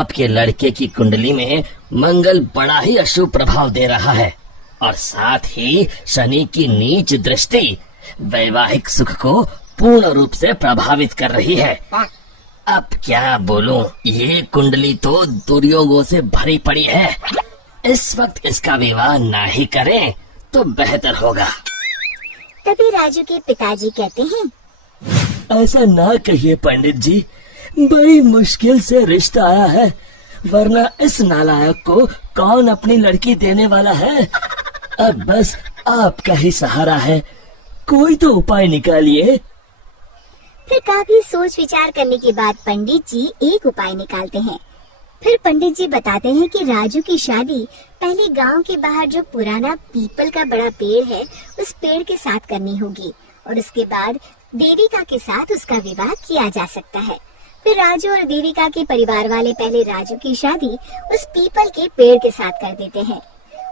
आपके लड़के की कुंडली में मंगल बड़ा ही अशुभ प्रभाव दे रहा है और साथ ही शनि की नीच दृष्टि वैवाहिक सुख को पूर्ण रूप से प्रभावित कर रही है। अब क्या बोलूं, ये कुंडली तो दुर्योगों से भरी पड़ी है। इस वक्त इसका विवाह ना ही करें तो बेहतर होगा। तभी राजू के पिताजी कहते हैं, ऐसा ना कहिए पंडित जी, बड़ी मुश्किल से रिश्ता आया है, वरना इस नालायक को कौन अपनी लड़की देने वाला है। अब बस आपका ही सहारा है, कोई तो उपाय निकालिए। फिर काफी सोच विचार करने के बाद पंडित जी एक उपाय निकालते हैं। फिर पंडित जी बताते हैं कि राजू की शादी पहले गांव के बाहर जो पुराना पीपल का बड़ा पेड़ है उस पेड़ के साथ करनी होगी और उसके बाद देविका के साथ उसका विवाह किया जा सकता है। फिर राजू और देविका के परिवार वाले पहले राजू की शादी उस पीपल के पेड़ के साथ कर देते हैं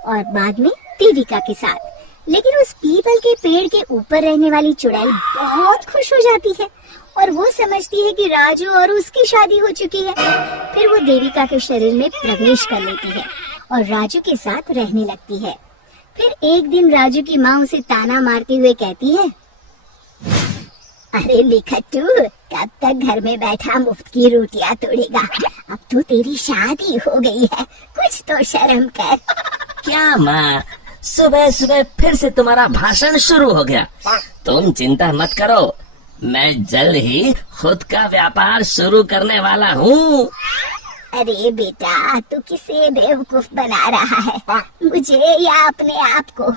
और बाद में देविका के साथ। लेकिन उस पीपल के पेड़ के ऊपर रहने वाली चुड़ैल बहुत खुश हो जाती है और वो समझती है कि राजू और उसकी शादी हो चुकी है। फिर वो देविका के शरीर में प्रवेश कर लेती है और राजू के साथ रहने लगती है। फिर एक दिन राजू की माँ उसे ताना मारते हुए कहती है, अरे लिखट्टू, कब तक घर में बैठा मुफ्त की रोटियां तोड़ेगा? अब तो तेरी शादी हो गई है, कुछ तो शर्म कर। क्या माँ, सुबह सुबह फिर से तुम्हारा भाषण शुरू हो गया। तुम चिंता मत करो, मैं जल्द ही खुद का व्यापार शुरू करने वाला हूँ। अरे बेटा, तू किसे बेवकूफ बना रहा है, मुझे या अपने आप को?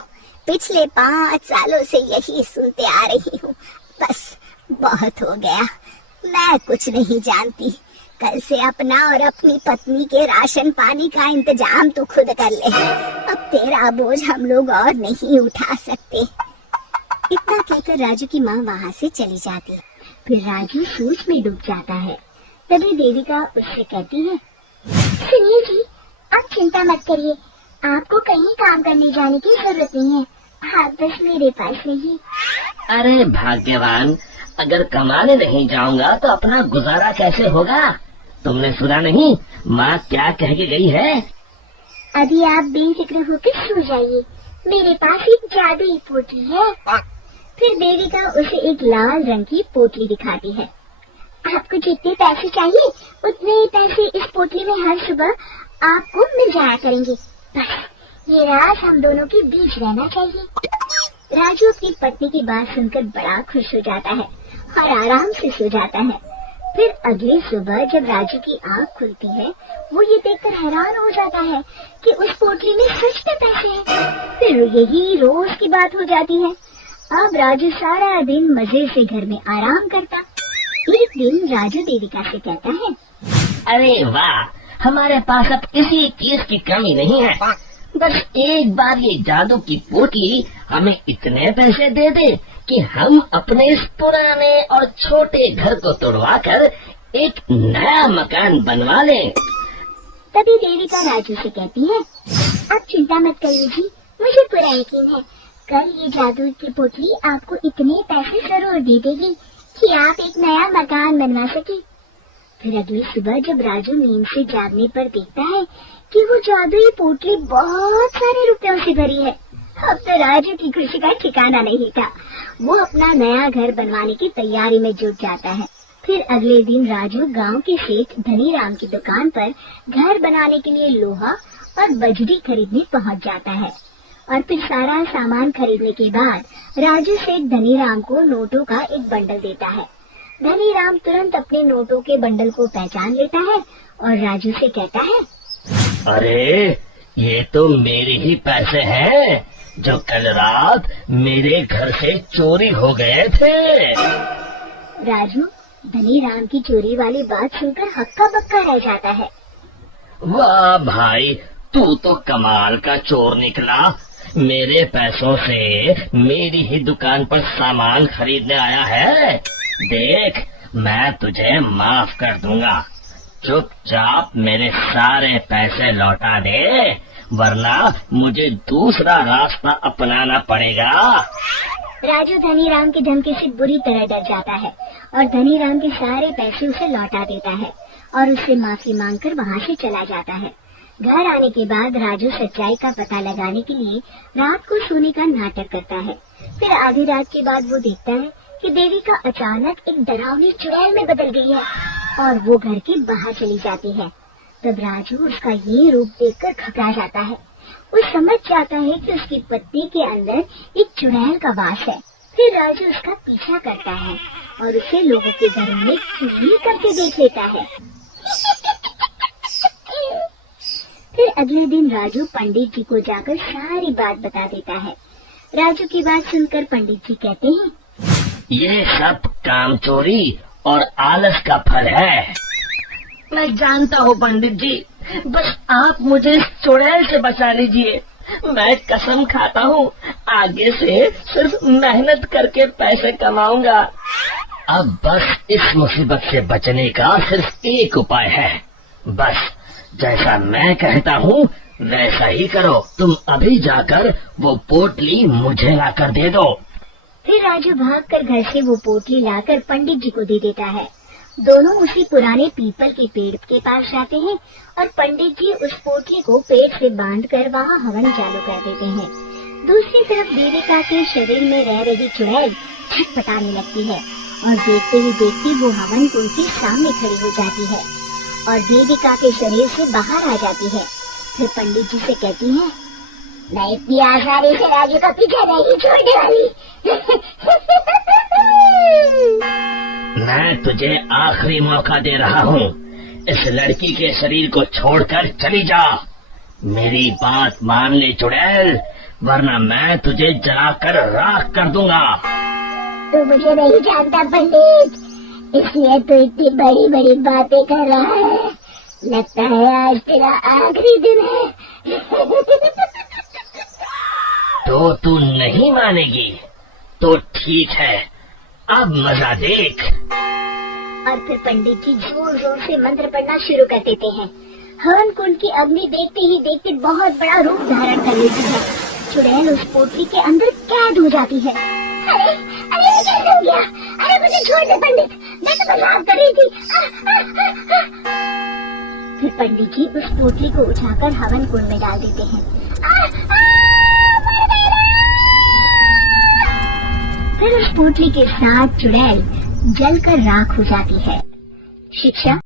पिछले 5 सालों से यही सुनते आ रही हूँ। बस बहुत हो गया, मैं कुछ नहीं जानती। कल से अपना और अपनी पत्नी के राशन पानी का इंतजाम तो खुद कर ले। अब तेरा बोझ हम लोग और नहीं उठा सकते। इतना कहकर राजू की माँ वहाँ से चली जाती है। फिर राजू सोच में डूब जाता है। तभी देविका उससे कहती है, सुनिए जी, आप चिंता मत करिए, आपको कहीं काम करने जाने की जरूरत नहीं है, आप बस मेरे पास रहिए। अरे भाग्यवान, अगर कमाने नहीं जाऊंगा तो अपना गुजारा कैसे होगा? तुमने सुना नहीं माँ क्या कह के गई है? अभी आप बेफिक्र होकर सो जाइए, मेरे पास एक जादुई पोटली है। फिर देविका उसे एक लाल रंग की पोटली दिखाती है। आपको जितने पैसे चाहिए उतने ही पैसे इस पोटली में हर सुबह आपको मिल जाया करेंगे। बस ये राज हम दोनों के बीच रहना चाहिए। राजू अपनी पत्नी की बात सुनकर बड़ा खुश हो जाता है और आराम से सो जाता है। फिर अगली सुबह जब राजू की आँख खुलती है, वो ये देखकर हैरान हो जाता है कि उस पोटली में सच में पैसे हैं। फिर यही रोज की बात हो जाती है। अब राजू सारा दिन मजे से घर में आराम करता। एक दिन राजू देविका से कहता है, अरे वाह, हमारे पास अब किसी चीज की कमी नहीं है। बस एक बार ये जादू की पोटली हमें इतने पैसे दे दे कि हम अपने इस पुराने और छोटे घर को तोड़वाकर एक नया मकान बनवा लें। तभी देविका राजू से कहती है, आप चिंता मत करिए जी, मुझे पूरा यकीन है कल ये जादू की पोटली आपको इतने पैसे जरूर दे देगी कि आप एक नया मकान बनवा सके। फिर अगली सुबह जब राजू नींद से जागने पर देखता है कि वो जादुई पोटली बहुत सारे रुपयों से भरी है। अब तो राजू की खुशी का ठिकाना नहीं था। वो अपना नया घर बनवाने की तैयारी में जुट जाता है। फिर अगले दिन राजू गांव के सेठ धनीराम की दुकान पर घर बनाने के लिए लोहा और बजरी खरीदने पहुंच जाता है। और फिर सारा सामान खरीदने के बाद राजू सेठ धनीराम को नोटों का एक बंडल देता है। धनीराम तुरंत अपने नोटों के बंडल को पहचान लेता है और राजू से कहता है, अरे ये तो मेरे ही पैसे हैं जो कल रात मेरे घर से चोरी हो गए थे। राजू धनीराम की चोरी वाली बात सुनकर हक्का बक्का रह जाता है। वाह भाई, तू तो कमाल का चोर निकला। मेरे पैसों से मेरी ही दुकान पर सामान खरीदने आया है। देख, मैं तुझे माफ कर दूंगा। चुपचाप मेरे सारे पैसे लौटा दे, वरना मुझे दूसरा रास्ता अपनाना पड़ेगा। राजू धनीराम की धमकी से बुरी तरह डर जाता है और धनीराम के सारे पैसे उसे लौटा देता है और उससे माफी मांगकर वहाँ से चला जाता है। घर आने के बाद राजू सच्चाई का पता लगाने के लिए रात को सोने का नाटक करता है। फिर आधी रात के बाद वो देखता है कि देविका अचानक एक डरावनी चुड़ैल में बदल गई है और वो घर के बाहर चली जाती है। तब राजू उसका ये रूप देखकर घबरा जाता है। वो समझ जाता है कि उसकी पत्नी के अंदर एक चुड़ैल का वास है। फिर राजू उसका पीछा करता है और उसे लोगों के घरों में चोरी करके देख लेता है। फिर अगले दिन राजू पंडित जी को जाकर सारी बात बता देता है। राजू की बात सुनकर पंडित जी कहते हैं, ये सब काम चोरी और आलस का फल है। मैं जानता हूँ पंडित जी, बस आप मुझे इस चुड़ैल से बचा लीजिए। मैं कसम खाता हूँ आगे से सिर्फ मेहनत करके पैसे कमाऊंगा। अब बस इस मुसीबत से बचने का सिर्फ एक उपाय है। बस जैसा मैं कहता हूँ वैसा ही करो। तुम अभी जाकर वो पोटली मुझे लाकर दे दो। फिर राजू भागकर घर से वो पोटली लाकर पंडित जी को दे देता है। दोनों उसी पुराने पीपल के पेड़ के पास जाते हैं और पंडित जी उस पोटली को पेड़ से बांधकर वहाँ हवन चालू कर देते हैं। दूसरी तरफ देविका के शरीर में रह रही चुड़ैल छटपटाने लगती है और देखते ही देखते वो हवन कुंड के सामने खड़ी हो जाती है और देविका के शरीर से बाहर आ जाती है। फिर पंडित जी से कहती है, मैं इतनी आसानी से राजू का पीछा नहीं छोड़ने वाली। मैं तुझे आखिरी मौका दे रहा हूँ। इस लड़की के शरीर को छोड़कर चली जा। मेरी बात मान ले चुड़ैल, वरना मैं तुझे जलाकर राख कर दूंगा। तू मुझे नहीं जानता पंडित, इसलिए तो इतनी बड़ी बड़ी बातें कर रहा है। लगता है आज तेरा आखिरी दिन है। तो तू नहीं मानेगी तो ठीक है, अब मजा देख। और फिर पंडित जी जोर जोर से मंत्र पढ़ना शुरू कर देते हैं। हवन कुंड की अग्नि देखते ही देखते बहुत बड़ा रूप धारण कर लेती है। चुड़ैल उस पोटली के अंदर कैद हो जाती है। अरे अरे ये कैसे हो गया? अरे मुझे छोड़ दे पंडित, मैं तो मजाक कर रही थी। फिर पंडित जी उस पोटली को उठाकर हवन कुंड में डाल देते हैं। फिर उस पोटली के साथ चुड़ैल जलकर राख हो जाती है। शिक्षा